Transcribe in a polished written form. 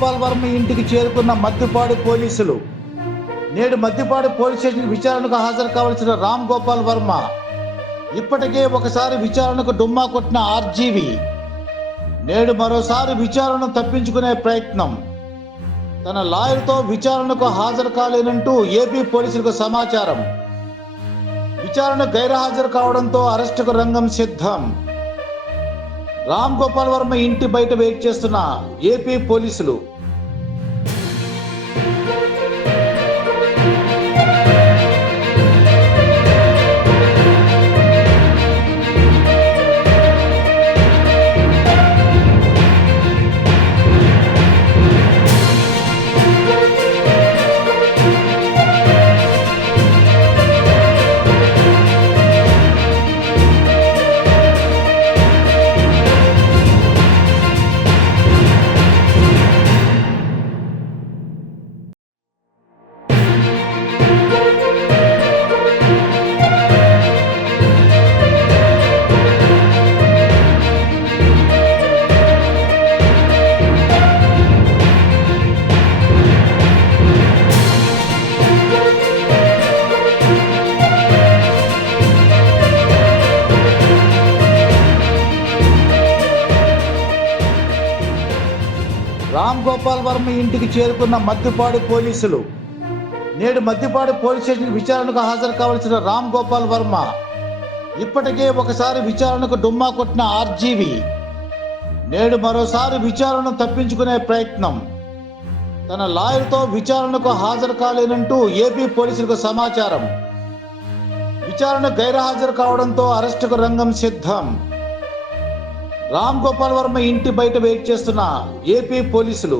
గోపాల్ వర్మ ఇంటికి చేరుకున్న మద్దిపాడు పోలీసులు. నేడు మద్దిపాడు పోలీస్ స్టేషన్ విచారణకు హాజరు కావాల్సిన రామ్ గోపాల్ వర్మ ఇప్పటికే ఒకసారి విచారణకు డుమ్మా కొట్టిన ఆర్జీవి నేడు మరోసారి విచారణను తప్పించుకునే ప్రయత్నం. తన లాయర్తో విచారణకు హాజరు కాలేనంటూ ఏపీ పోలీసులకు సమాచారం. విచారణ గైర్హాజరు కావడంతో అరెస్టుకు రంగం సిద్ధం. రామ్ గోపాల్ వర్మ ఇంటి బయట వెయిట్ చేస్తున్న ఏపీ పోలీసులు. రామ్ గోపాల్ వర్మ ఇంటికి చేరుకున్న మద్దిపాడు పోలీసులు. నేడు మద్దిపాడు పోలీస్ స్టేషన్ విచారణకు హాజరు కావాల్సిన రామ్ గోపాల్ వర్మ ఇప్పటికే ఒకసారి విచారణకు డుమ్మా కొట్టిన ఆర్జీవి నేడు మరోసారి విచారణను తప్పించుకునే ప్రయత్నం. తన లాయర్తో విచారణకు హాజరు కాలేనంటూ ఏపీ పోలీసులకు సమాచారం. విచారణ గైర్హాజరు కావడంతో అరెస్టుకు రంగం సిద్ధం. రామ్ గోపాల్ వర్మ ఇంటి బయట వెయిట్ చేస్తున్న ఏపీ పోలీసులు.